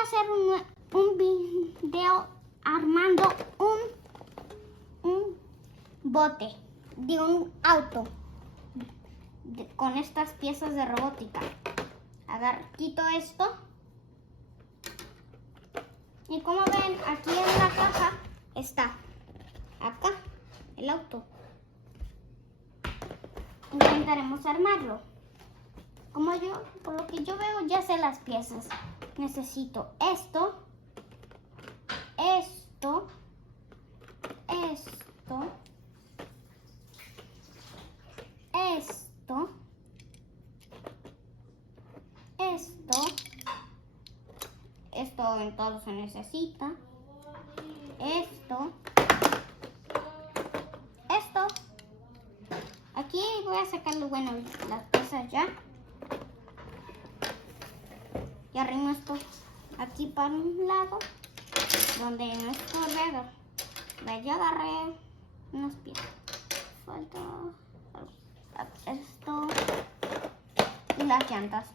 a hacer un video armando un bote de un auto con estas piezas de robótica. Quito esto. Y como ven, aquí en la caja está acá el auto. Intentaremos armarlo. Por lo que yo veo, ya sé las piezas. Necesito esto, esto, esto, esto, esto. Esto en todo se necesita. Esto. Esto. Aquí voy a sacarlo, bueno, las piezas ya. Y arrimo esto aquí para un lado, donde no estorbe. Ya agarré unas piezas. Falta esto y las llantas.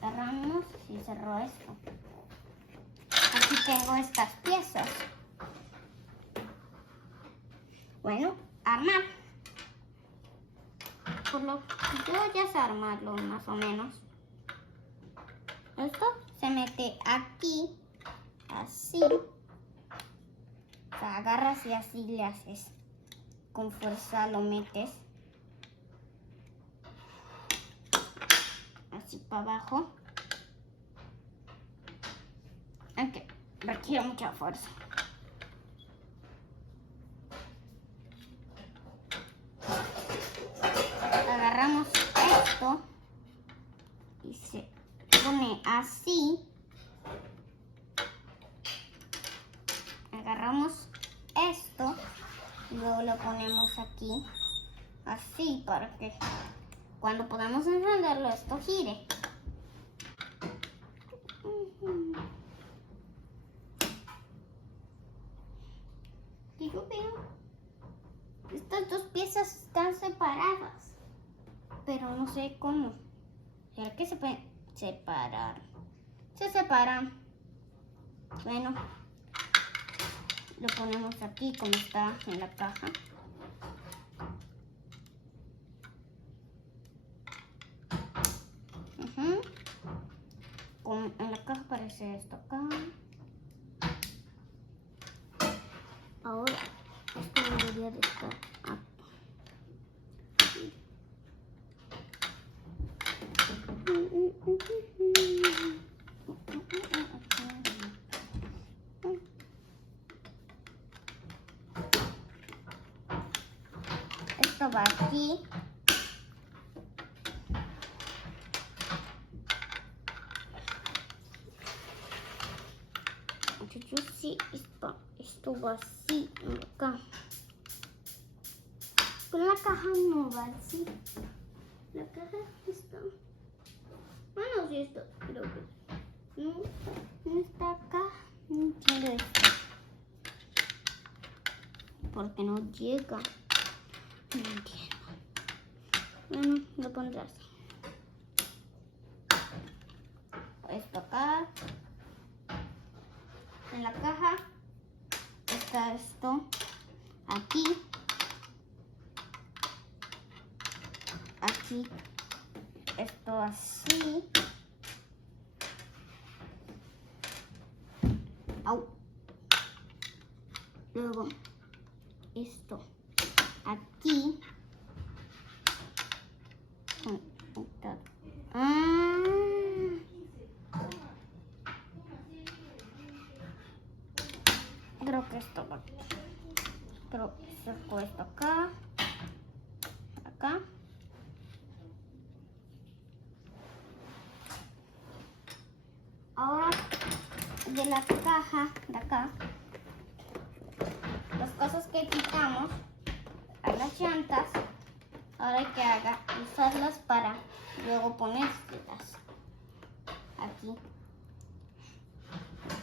Cerramos y cerró esto. Aquí tengo estas piezas. Bueno, armar. Por lo que yo ya sé armarlo más o menos. Esto se mete aquí, así. O sea, agarras y así le haces. Con fuerza lo metes. Así para abajo. Aunque requiere mucha fuerza. Agarramos esto y se pone así. Agarramos esto y luego lo ponemos aquí, así, para que cuando podamos encenderlo esto gire. Y yo veo, estas dos piezas están separadas, pero no sé cómo. ¿Será que se pueden separar? Se separan. Bueno, lo ponemos aquí como está en la caja. En la caja aparece esto acá. Ahora, esto debería de estar aquí. Esto va aquí. Yo sí, esto va así acá. Pero la caja no va así. La caja está. Bueno, sí está, creo que no está acá. No entiendo esto. Porque no llega. No entiendo. Bueno, lo pondré así. Esto acá. En la caja está esto aquí, aquí, esto así. Au. Luego esto aquí. Creo que esto va aquí. Creo que cerco esto acá. Acá. Ahora de la caja de acá, las cosas que quitamos a las llantas, ahora hay que usarlas para luego ponérselas aquí.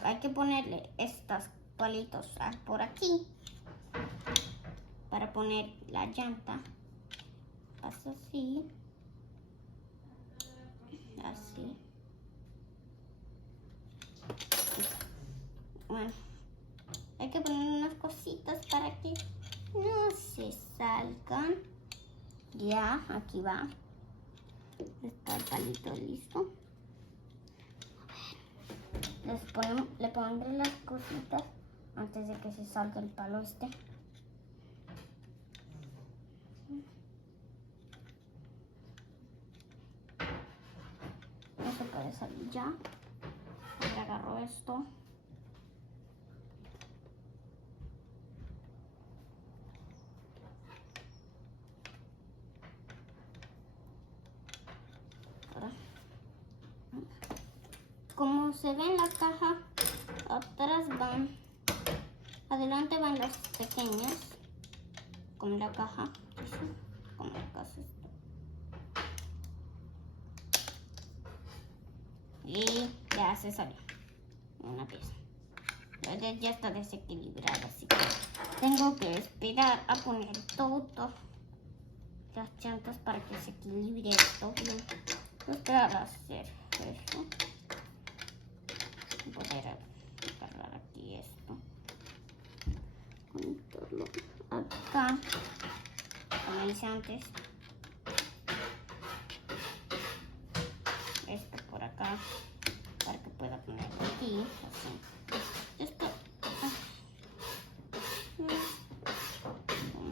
Hay que ponerle estos palitos por aquí para poner la llanta Haz así. Así. Bueno, hay que poner unas cositas para que no se salgan. Ya, aquí va. Está el palito listo. Le pondré las cositas antes de que se salga el palo este. No se puede salir ya. Ahora agarro esto. Ahora. Como se ve en la caja, atrás van, adelante van las pequeñas, como la caja, como la caja. Y ya se salió una pieza. Ya está desequilibrada, así que tengo que esperar a poner todo las llantas para que se equilibre esto bien. Voy a esperar a hacer eso. Poder agarrar aquí esto, conectarlo acá, como hice antes. Esto por acá para que pueda ponerlo aquí, así. Esto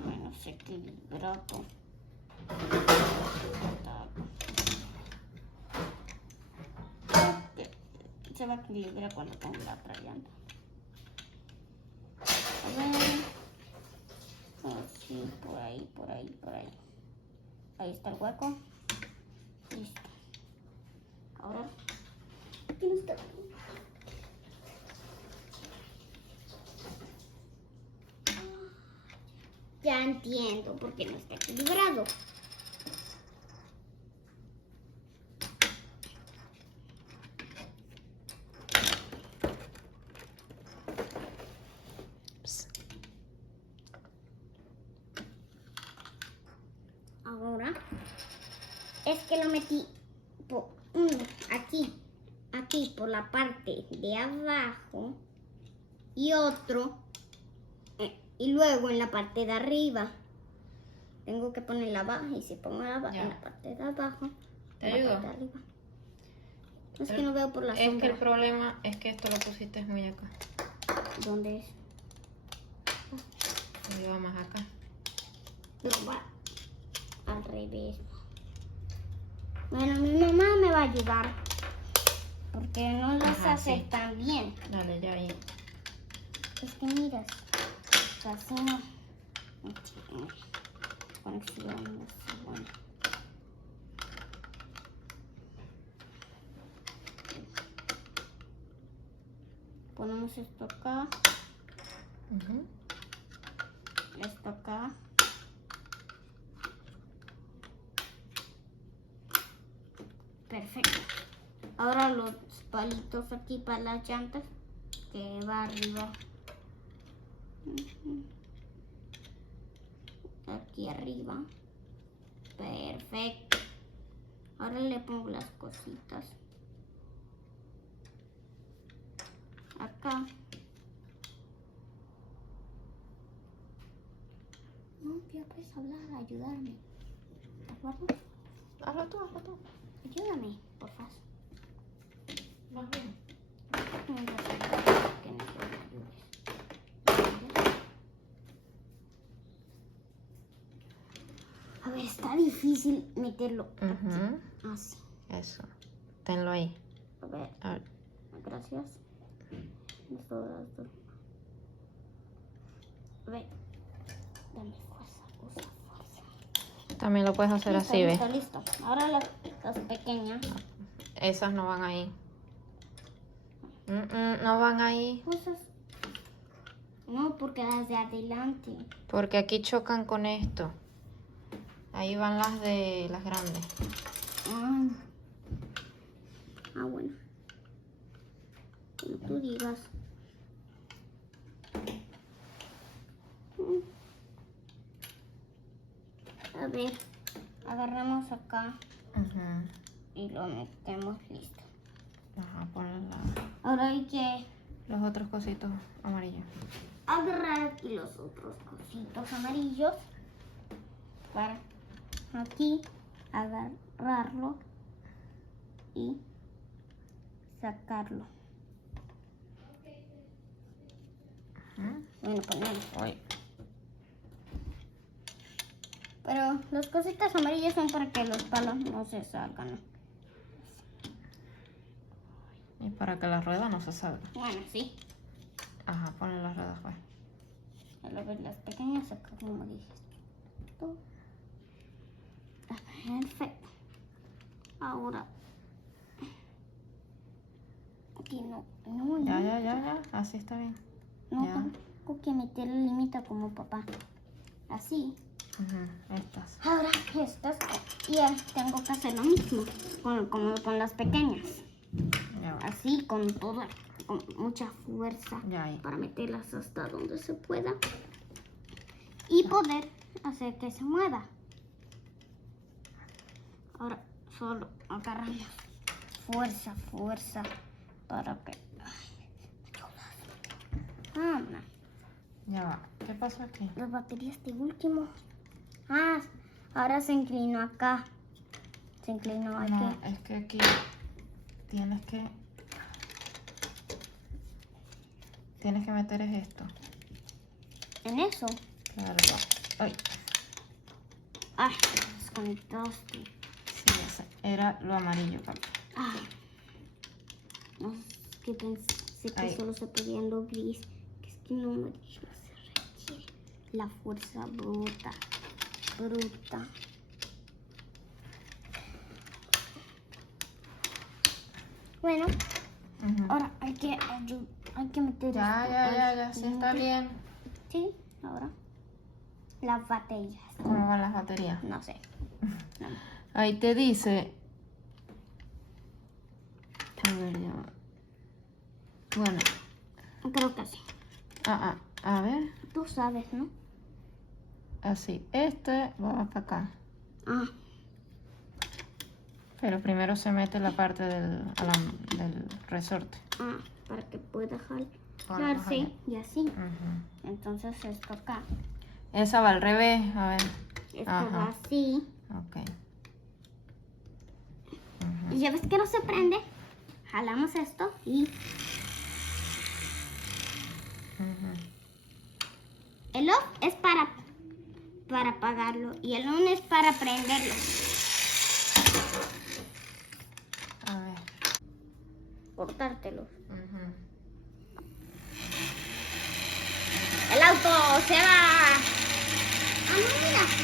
menos equilibrado. Se va a equilibrar cuando ponga la otra llanta. A ver. Así, por ahí, por ahí, por ahí. Ahí está el hueco. Listo. Ahora, aquí no está. Ya entiendo por qué no está equilibrado. Ahora es que lo metí por aquí por la parte de abajo y otro y luego en la parte de arriba. Tengo que poner la baja y si pongo la baja en la parte de abajo, ¿te en ayudo? la parte de arriba. Es que no veo por la sombra. Es que el problema es que esto lo pusiste muy acá. ¿Dónde es? Lo lleva más acá. Pero va al revés. Bueno, mi mamá me va a ayudar. Porque no lo sé hacer sí. tan bien. Dale, ya ahí. Es que miras, casi no. Conexión, así, bueno. Ponemos esto acá, esto acá. Perfecto. Ahora los palitos aquí para las llantas, que va arriba. Aquí arriba. Perfecto. Ahora le pongo las cositas. Acá. No, ya puedes hablar, ayudarme. ¿De acuerdo? Hazlo tú, hazlo tú. Ayúdame, por favor. Más bien. Que no me ayudes. A ver, está difícil meterlo aquí. Así. Eso. Tenlo ahí. A ver. Gracias. Esto. A ver. Dame fuerza, usa fuerza. También lo puedes hacer Listo, así, listo, ¿ves? listo. Ahora las pequeñas. Esas no van ahí. No van ahí. Cosas. No, porque las de adelante. Porque aquí chocan con esto. Ahí van las de las grandes. Bueno. Como tú digas. A ver. agarramos acá Ujú. y lo metemos listo. Ajá, ponle Ahora hay que los otros cositos amarillos. agarrar aquí los otros cositos amarillos para aquí agarrarlo y sacarlo. Ujú. Bueno, ponerlo. Uy. Pero las cositas amarillas son para que los palos no se salgan, ¿no? Y para que la rueda no se salga. Bueno, sí. Ajá, ponle las ruedas, pues. A la vez las pequeñas acá, como dije. Perfecto. Ahora. Aquí no. Ya. Así está bien. No Ya. tengo que meter el límite como papá. Así. Ujú, estas. Ahora estas. Y ya tengo que hacer lo mismo. Como con las pequeñas. Ya va. Así, con toda. Con mucha fuerza. Ya ahí. Para meterlas hasta donde se pueda. Y poder hacer que se mueva. Ahora solo agarramos fuerza para que... Ah, no. Ya va. ¿Qué pasó aquí? Las baterías de último. Ah, ahora se inclinó acá. Se inclinó aquí. No, es que aquí tienes que meter es esto. En eso. Claro. Ay, Ay, desconectaste. sí, ya sé. Era lo amarillo, papi. Ay. No, es que pensé que Ahí. solo se podía en lo gris. Que es que no me requiere la fuerza bruta. Bueno, Ujú. ahora hay que meter esto Ya, al sí está límite. bien. Sí, ahora las baterías. ¿Cómo van las baterías? No sé. No. Ahí te dice. A ver, ya va. Bueno, Creo que sí. a ver. Tú sabes, ¿no? Así. Este va para acá. Ah, Pero primero se mete la parte del resorte. para que pueda Ponlo, jalarse ajá. y así. Ujú. Entonces esto acá. Esa va al revés. A ver. Esto Ajá. va así. Ok. Y ya ves que no se prende. Jalamos esto y Ujú. el off es para apagarlo y el on es para prenderlo. A ver. Cortártelo. Ujú. El auto se va. Ah, no, mira.